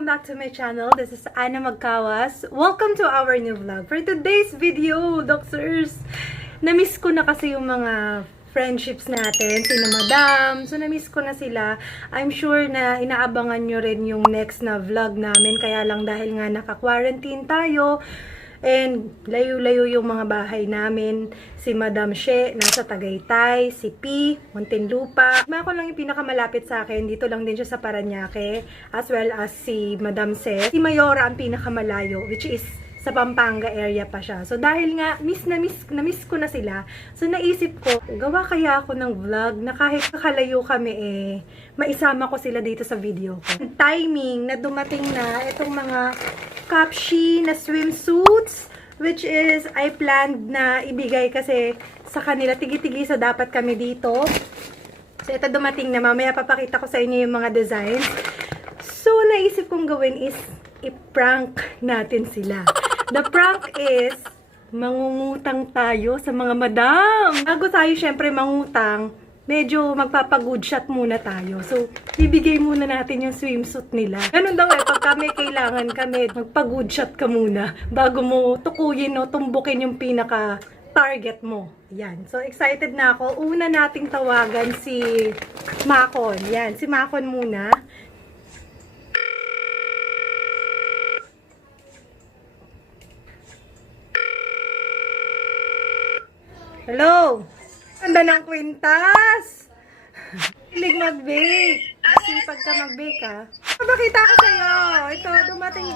welcome back to my channel. This is Anna Magkawas. Welcome to our new vlog. For today's video, doctors, na-miss ko na kasi yung mga friendships natin, sina Madam. So, na-miss ko na sila. I'm sure na inaabangan nyo rin yung next na vlog namin. Kaya lang dahil nga naka-quarantine tayo, and layo-layo yung mga bahay namin. Si Madam She, nasa Tagaytay. Si P, Muntinlupa. Ako lang yung pinakamalapit sa akin. Dito lang din siya sa Parañaque. As well as si Madam Se. Si Mayora ang pinakamalayo, which is sa Pampanga area pa siya. So, dahil nga, na-miss ko na sila. So, naisip ko, gawa kaya ako ng vlog na kahit kakalayo kami maisama ko sila dito sa video ko. Timing na dumating na itong mga Kapshi na swimsuits, which is, I planned na ibigay kasi sa kanila, tigi-tigi sa dapat kami dito. So, ito dumating na. Mamaya papakita ko sa inyo yung mga designs. So, naisip kong gawin is, i-prank natin sila. The prank is, mangungutang tayo sa mga madam. Bago tayo syempre mangutang, medyo magpapag-good shot muna tayo. So, bibigay muna natin yung swimsuit nila. Ganun daw pag kami kailangan kami, magpag-good shot ka muna bago mo tukuyin o tumbukin yung pinaka-target mo. Yan. So, excited na ako. Una nating tawagan si Makon. Yan, si Makon muna. Hello! Ganda ng kwintas! Hilig mag-bake. Masipag ka mag-bake, ha? Mabakita ko sa'yo. Ito,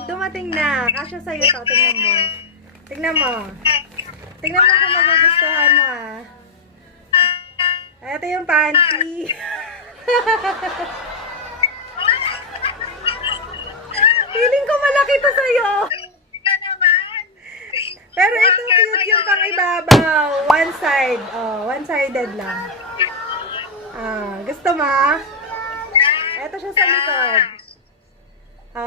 dumating na. Kasya sa'yo ito. Tingnan mo. Tingnan mo. Tingnan mo kung magugustuhan mo, ha? Ito yung panty. Feeling ko malaki to sa'yo. Pero ito cute yung pang ibabaw. One side. Oh, one-sided lang. Gusto mo? Ito siya sa likod.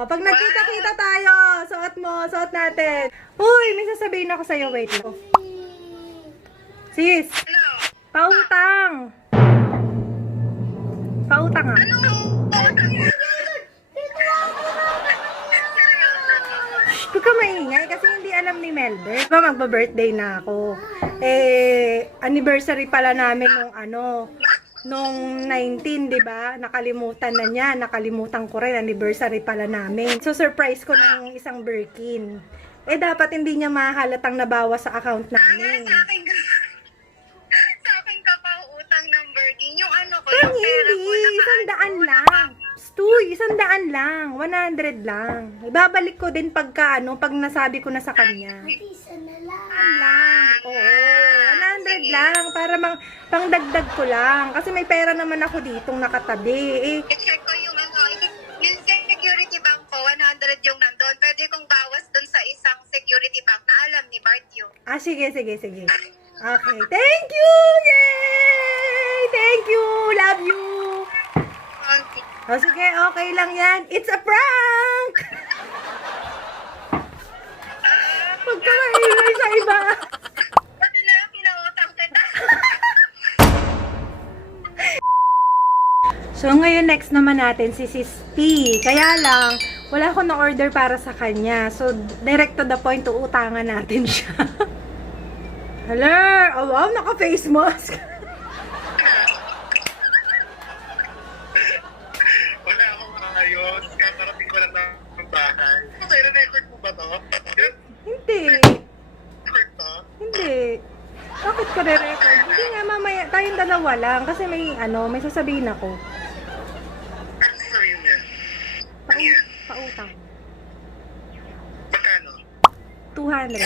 Pag nagkita-kita tayo, suot mo, suot natin. Uy, may sasabihin ako sa'yo. Wait lang. Sis, pautang. Pautang nga. Huwag ka maingay kasi hindi alam ni Melber. Diba magba-birthday na ako. Anniversary pala namin nung 19, diba? Nakalimutan na niya. Nakalimutan ko rin. Anniversary pala namin. So, surprise ko ng isang Birkin. Dapat hindi niya mahalatang nabawas sa account namin. Sa akin ka pa utang ng Birkin. Yung ano ko, yung pera ko. $100 lang. Stuy, $100 lang. 100 lang. Ibabalik ko din pag nasabi ko na sa kanya. Lang. Oo. 100 lang. Para pangdagdag ko lang. Kasi may pera naman ako ditong nakatabi. I-check ko yung yung security bank ko, 100 yung nandun. Pwede kong bawas dun sa isang security bank na alam ni Bart yung. Sige. Okay. Thank you! Yay! Thank you! Love you! Sige, okay lang yan. It's a prank! Huwag ka maingay sa iba. Pati na lang pinautang kita. So, ngayon next naman natin si Sis P. Kaya lang, wala ko na-order para sa kanya. So, direct to the point, uutangan natin siya. Hello! Oh, wow, naka-face mask. Wala akong ayos. Kakarating ko lang ng bahay. Okay, record mo ba to? Hindi. Record to? Hindi. Bakit ka re-record? Hindi nga, mamaya, tayong dalawa lang. Kasi may sasabihin ako. Ano sasabihin mo yan? Ano yan? Pautang. Magkano? 200.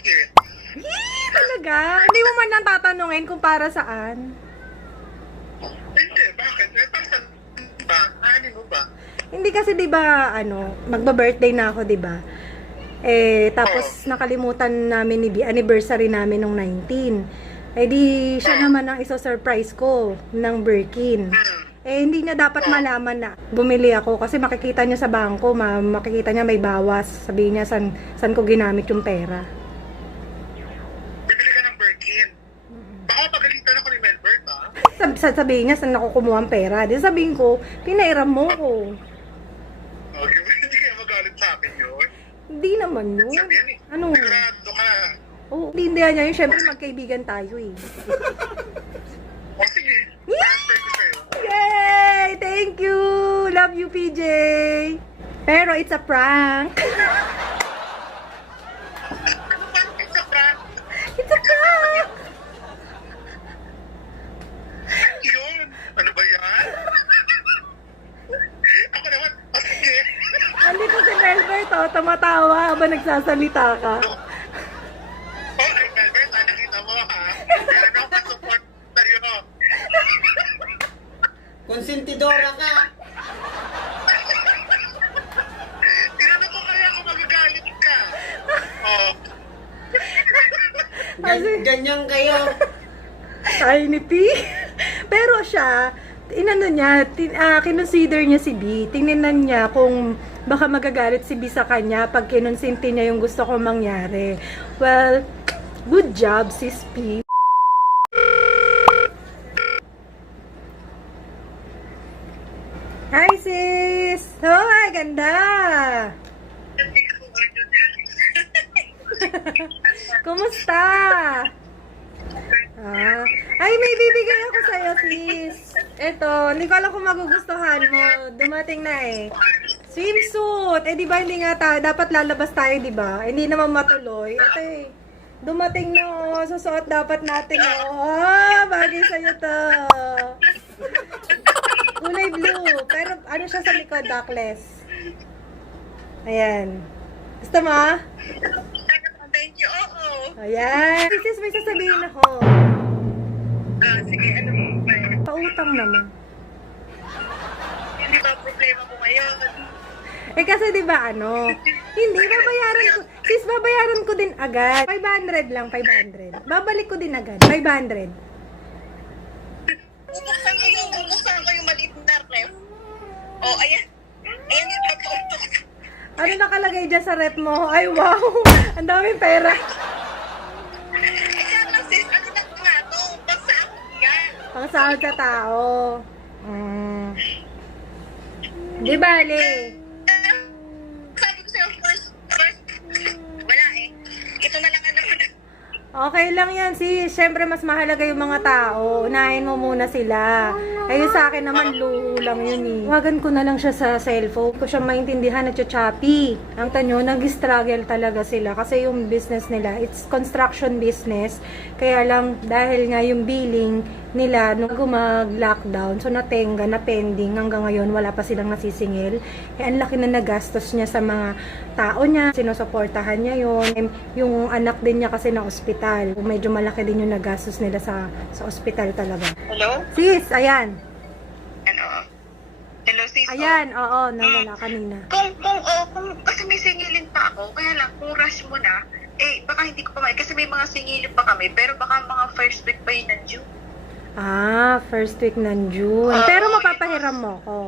Sige. Yee! Talaga? Hindi mo man lang tatanungin kung para saan. Hindi, bakit? Para saan ba? Ano mo ba? Hindi kasi 'di ba magba-birthday na ako, 'di ba? Tapos nakalimutan namin ni B, anniversary namin nung 19. Di siya naman ang iso-surprise ko ng Birkin. Hindi niya dapat malaman na bumili ako kasi makikita niya sa bangko, makikita niya may bawas. Sabihin niya san ko ginamit yung pera. Bibili ka ng Birkin. Baka pagalitan ako ni Melbert, ha? Sabihin niya saan ako kumuha ang pera. Di sabihin ko, pinairam mo ko. naman yun. Sabi yan eh. Ano? Sigurado ka. Oo, intindihan niya yun. Siyempre, magkaibigan tayo eh. O sige. Transfer ko sa'yo. Yay! Thank you! Love you, PJ! Pero it's a prank. Ano ba? It's a prank. It's a prank! Yun. Ano ba yan? Ako naman. O sige. Andito si Melbert, oh, tumatawa habang nagsasalita ka. Oh, ay, Albert, nakita mo ha. Kailan ako support sa'yo. Konsentidora ka. Tinanong ko kaya kung magagalit ka. Oh. Ganyan kayo. Tiny P. Pero siya, inano niya, kinonsider niya si B. Tingnan niya kung baka magagalit si B sa kanya pag kinonsinti niya yung gusto kong mangyari. Well, good job, sis P. Hi, sis! Hoy, ganda! Kumusta? Ay, may bibigay ako sa'yo, sis. Eto, hindi ko alam kung magugustuhan mo. Dumating na eh. Swimsuit. Eh, di ba hindi nga tayo, dapat lalabas tayo, di ba? Hindi naman matuloy. Ito eh. Dumating na oh. Susuot dapat natin oh. Bagay sa'yo to. Kulay blue. Pero ano siya sa likod, duckless. Ayan. Gusto mo? Thank you. Oo. Ayan. Sis, may sasabihin ako. Sige, ano mo ba? Pautang naman. Hindi ba problema mo ngayon? Eh kasi 'di ba hindi babayaran ko. Sis, babayaran ko din agad. 500 lang, 500. Babalik ko din agad. 500. Bubuksan ko yung maliit na ref. Oh, ayan. Ayan yung pagkautok. Ano nakalagay dyan sa rep mo? Ay, wow! Ang daming pera. Kaya lang sis, ano na nga to? Basta ako yan. Pangsahod sa tao. Di bale. Sabi ko sa'yo, first, wala eh. Ito na lang ang naman. Okay lang yan, sis. Siyempre, mas mahalaga yung mga tao. Unahin mo muna sila. Ayun sa akin naman, luho lang yun eh. Wagan ko na lang siya sa cellphone. Ko siya maintindihan at choppy. Ang tanyo, nag-struggle talaga sila. Kasi yung business nila, it's construction business. Kaya lang, dahil nga yung billing nila, nung mag-lockdown, so natenga, na pending, hanggang ngayon, wala pa silang nasisingil. Kaya ang laki na nagastos niya sa mga tao niya. Sinusuportahan niya yun. Yung anak din niya kasi na ospital. Medyo malaki din yung nagastos nila sa ospital talaga. Hello? Sis, ayan. Ano? Hello sis. Ayan, oo, nawala kanina. Kung kasi may singilin pa ako, kaya lang, kung rush mo na, eh, baka hindi ko pa kasi may mga singilin pa kami, pero baka mga first week pa yun ng June. First week ng June. Pero mapapahiram mo ko.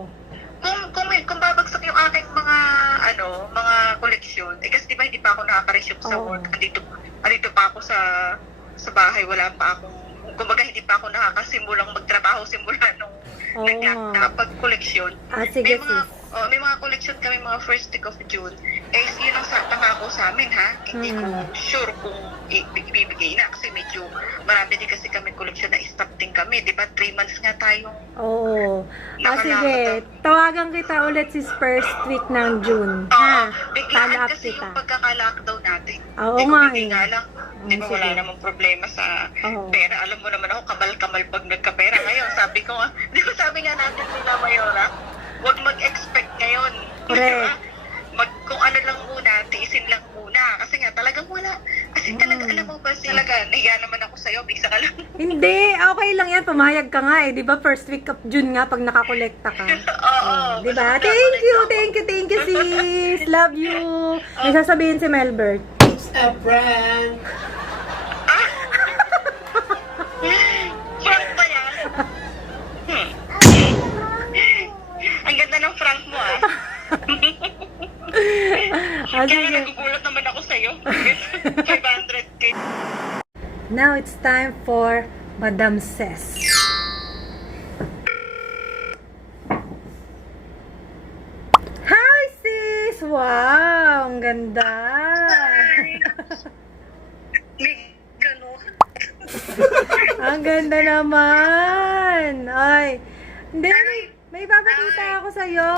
Kung babagsak yung aking mga mga koleksyon, eh kasi di ba hindi pa ako nakaka-resume sa Oo. work. Andito pa ako sa bahay, wala pa akong, kumbaga hindi pa ako nakakasimulang magtrabaho simula nung Oo nga. nakapag-koleksyon. Sige, sis. May mga koleksyon kami mga first week of June. Eh, yun ang pangako sa amin, ha? Hindi ko sure kung ibibigay na kasi medyo marami din kasi kami koleksyon na stop din kami. Di ba? 3 months nga tayong Oo. Nakalakad Sige, tawagan kita ulit sis first week ng June. Ha? biglaan Follow up kasi kita. yung pagkaka-lockdown natin. Oo Eh, nga kung hindi eh. nga lang, di ba Sige. wala namang problema sa Oo. pera. Alam mo naman ako, kamal-kamal pag nagkapera. Ngayon, sabi ko nga, di ba sabi nga natin nila, Mayora, huwag mag-expect ngayon. Correct. Kung ano lang muna, tiisin lang muna. Kasi nga, talagang wala. Kasi talaga, alam mo ba, talaga, nahiya naman ako sa'yo, bisa ka lang. Hindi, okay lang yan. Pumayag ka nga eh. Di ba first week of June nga pag nakakolekta ka. Oo. Di ba? Thank you, sis. Love you. May sasabihin si Melbert. It's a prank. Frank ba yan? Ang ganda ng Frank mo, ah. Kaya Sige. nagugulat naman ako sa'yo. 500K. Now it's time for Madam Ses. Hi sis! Wow! Ang ganda! Ang ganda naman. Ay. Hindi, may papakita ako sa'yo.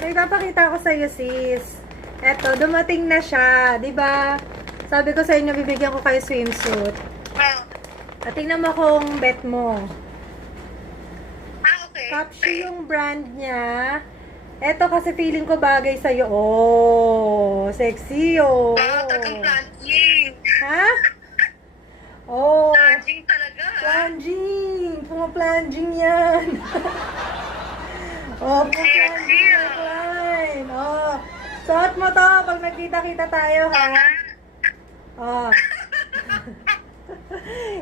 May papakita ako sa'yo, sis. Eto, dumating na siya. Diba? Sabi ko sa inyo, bibigyan ko kayo swimsuit. Oh. At tingnan mo kung bet mo. Okay. Capshi yung brand niya. Eto kasi feeling ko bagay sa'yo. Oh, sexy, oh. Talagang plunging. Ha? Oh. Plunging talaga. Plunging. Puma-plunging yan. Oh, puma-plunging. Oh. Suot mo to pag nagkita-kita tayo, ha? Oh.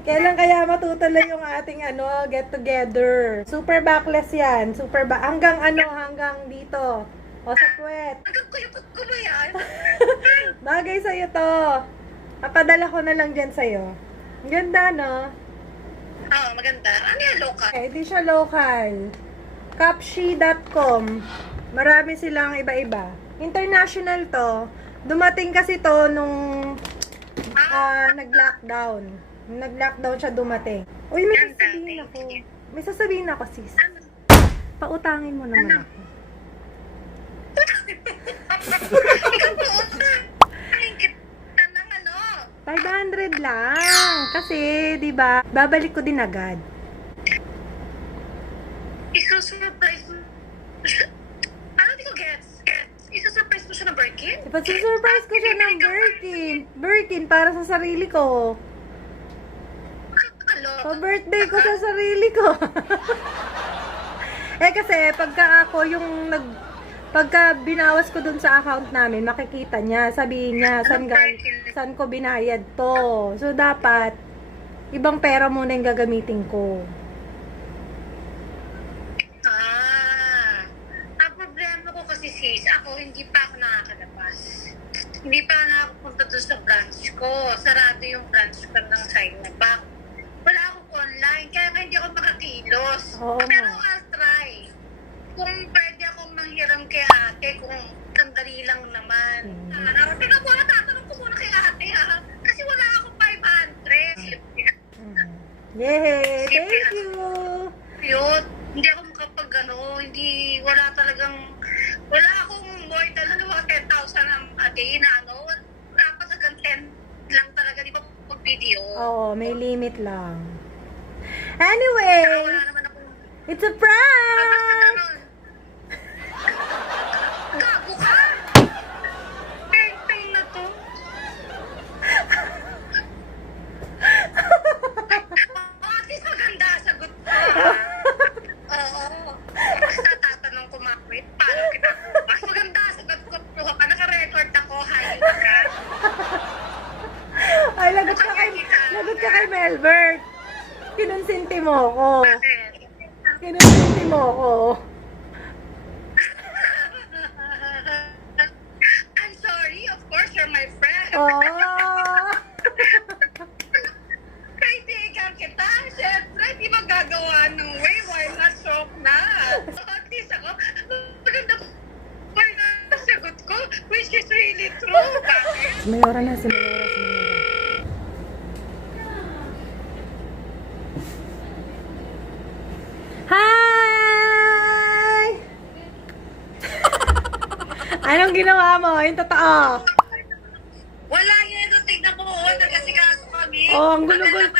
Kailan kaya matutuloy yung ating get together? Super backless yan. Hanggang dito. O sa puwet. Hanggang kuyupot ko ba yan? Bagay sa'yo to. Papadala ko na lang dyan sa'yo. Ang ganda, no? Oo, maganda. Ano yan, local? Hindi siya local. Capshi.com. Marami silang iba-iba. International to. Dumating kasi to nung nag-lockdown. Nag-lockdown siya dumating. Uy, may sasabihin ako. May sasabihin ako, sis. Pautangin mo naman ako. Ang kita ng 500 lang. Kasi, di ba, babalik ko din agad. Isusurprise mo siya. Ano, di ko gets? Isusurprise mo siya ng Birkin? Ipag-surprise ko siya ng Birkin. Birkin, para sa sarili ko. Pa-birthday ko sa sarili ko. Kasi pagka binawas ko dun sa account namin, makikita niya, sabihin niya, saan ko binayad to. So, dapat, ibang pera muna yung gagamitin ko. Ang problema ko kasi sis, ako hindi pa ako nakakalabas. Hindi pa nakapunta doon sa branch ko. Sarado yung branch ko ng China Bank. Wala akong online, kaya hindi ako makakilos. Oo Pero nga. I'll try. Kung pwede akong manghiram kay ate, kung sandali lang naman. Teka muna, tatanong ko muna kay ate ha. Kasi wala akong 500. Yay! Thank you! Yun, hindi ako wala akong more than mga 10,000 a day na dapat hanggang 10 lang talaga, di ba, pag video. Oo, may limit lang. Anyway, Wala naman akong, it's a basta prank! ganun. Gago ka! Peng na to. At least maganda, sagot ko. Oo. Basta tatanong ko, Makwit, paano kita bukas? Maganda, sagot ko. Kuha ka, naka-record ako, hayop ka. Ay, lagot ka kay Melbert. Kinonsinti mo ko. Bakit? Kinonsinti mo ko. I'm sorry, of course, you're my friend. Oh. Kaibigan kita, syempre, di magagawa ng way, why not joke na? At least ako, maganda pa na sagot ko, which is really true. Bakit? Mayora na, si Mayora. Hi! Anong ginawa mo? Yung totoo. Wala yan, tignan mo, nagkasikaso kami. Oh, ang gulo-gulo.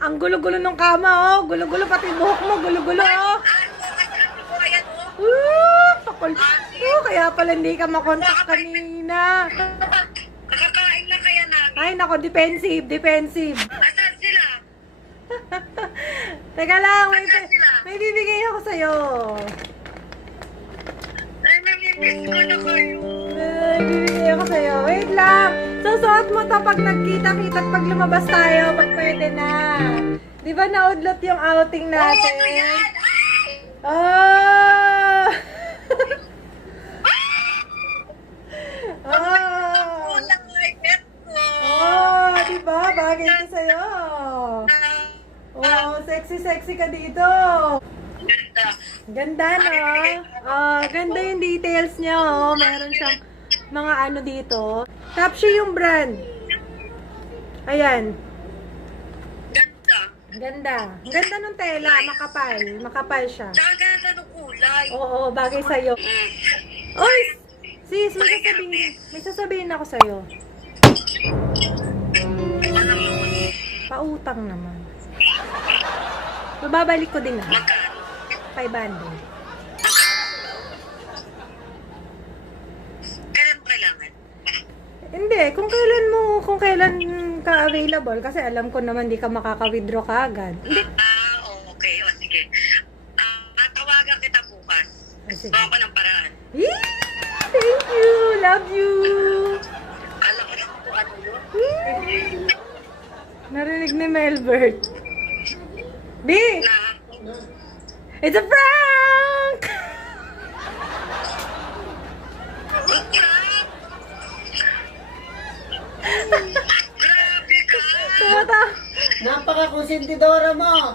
Ang gulo-gulo ng kama, oh. Gulo-gulo, pati buhok mo, gulo-gulo, oh. Pakul. Kaya pala hindi ka makontak kanina. Kakakain na kaya namin. Ay, nako, defensive. Asan sila? Teka lang, Asan sila? may bibigay ako sa'yo. Ay, namimiss ko na kayo. May bibigay ako sa'yo. Wait lang. Susuot mo to pag nagkita-kita at pag lumabas tayo, pag pwede na. Di ba naudlot yung outing Ay, natin? ano yan? Ay! Ah! Ah! Kulang ay bet ko. Oh, di ba? Bagay ko sa'yo. Oh, sexy ka dito. Ganda. Ganda, no? Ganda yung details niya, oh. Meron siyang mga ano dito. Capshi yung brand. Ayan. Ganda. Ganda. Ang ganda ng tela. Makapal. Makapal siya. Tsaka ganda ng kulay. Oo, bagay sa'yo. Mm. Oy! Sis, may sasabihin ako sa'yo. Ano yun? Pautang naman. Mababalik ko din na. Magkano? 500. Kailan mo kailangan? Hindi, kung kailan ka available, kasi alam ko naman di ka makaka-withdraw kaagad. Hindi. Okay. O, sige. Tawagan kita bukas. Sige. Gawa ko ng paraan. Yee! Thank you! Love you! Alam ko na kung ano yun. Yee! Narinig ni Melbert. B! Na, It's a prank! grabe ka! Tumata! Napaka-konsentidora mo.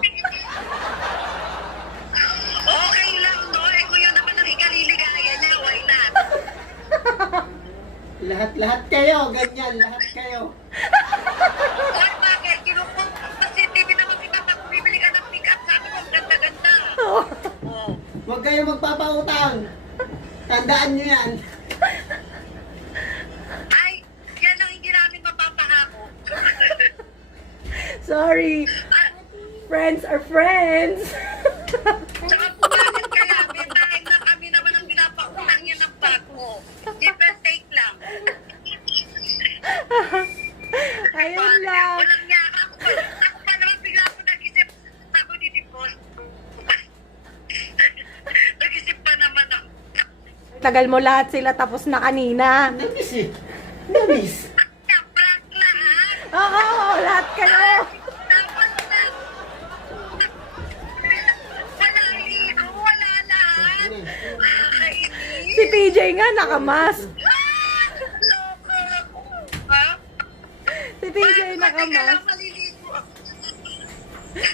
Okay lang, no? Eh, kung yun naman ang ikaliligaya niya, why not? Lahat kayo, ganyan, lahat kayo. Oy, bakit? Kinukuha kasi TV naman kita pag bumibili ka ng pick-up. Sabi ko, ang ganda-ganda. Oh. Oh. Huwag kayo magpapautang. Tandaan nyo yan. Ay, yan ang hindi namin mapapahako. Sorry. Friends are friends. Saka pumalit ka namin dahil na kami naman ang pinapautang niya ng bag mo. Give and take lang. Ayun lang. Walang niya ako. Ako pa naman bigla ako nag-isip. Ako titipon. Nag-isip pa naman ako. Tagal mo lahat sila tapos na kanina. Namiss eh. Namiss. Prank lahat. Oo, lahat kayo. Tapos na. Wala ligo, wala lahat. Nakakainis. Si PJ nga nakamas. Loko. Ha? Si PJ Bakit nakamas. kailangan maliligo?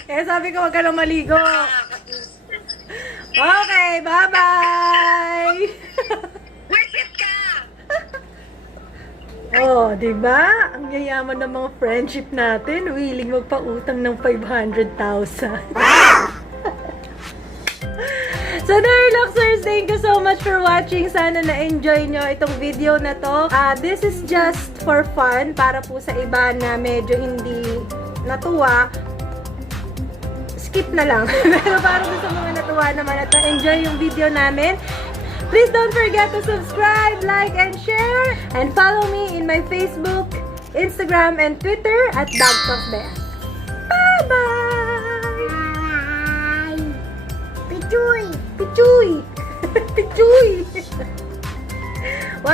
Kaya sabi ko wag ka lang maligo. Nakakainis. Okay, bye-bye. Wisit ka! Oh, 'di ba? Ang yayaman ng mga friendship natin, willing magpautang ng 500,000. So there, Luxers, thank you so much for watching. Sana na-enjoy nyo itong video na to. This is just for fun, para po sa iba na medyo hindi natuwa, skip na lang. Pero para po sa mga natuwa naman at na-enjoy yung video namin, please don't forget to subscribe, like, and share. And follow me in my Facebook, Instagram, and Twitter at DogTalksBS. Bye-bye! Pichuy! Pichuy! Pichuy! 1, 2,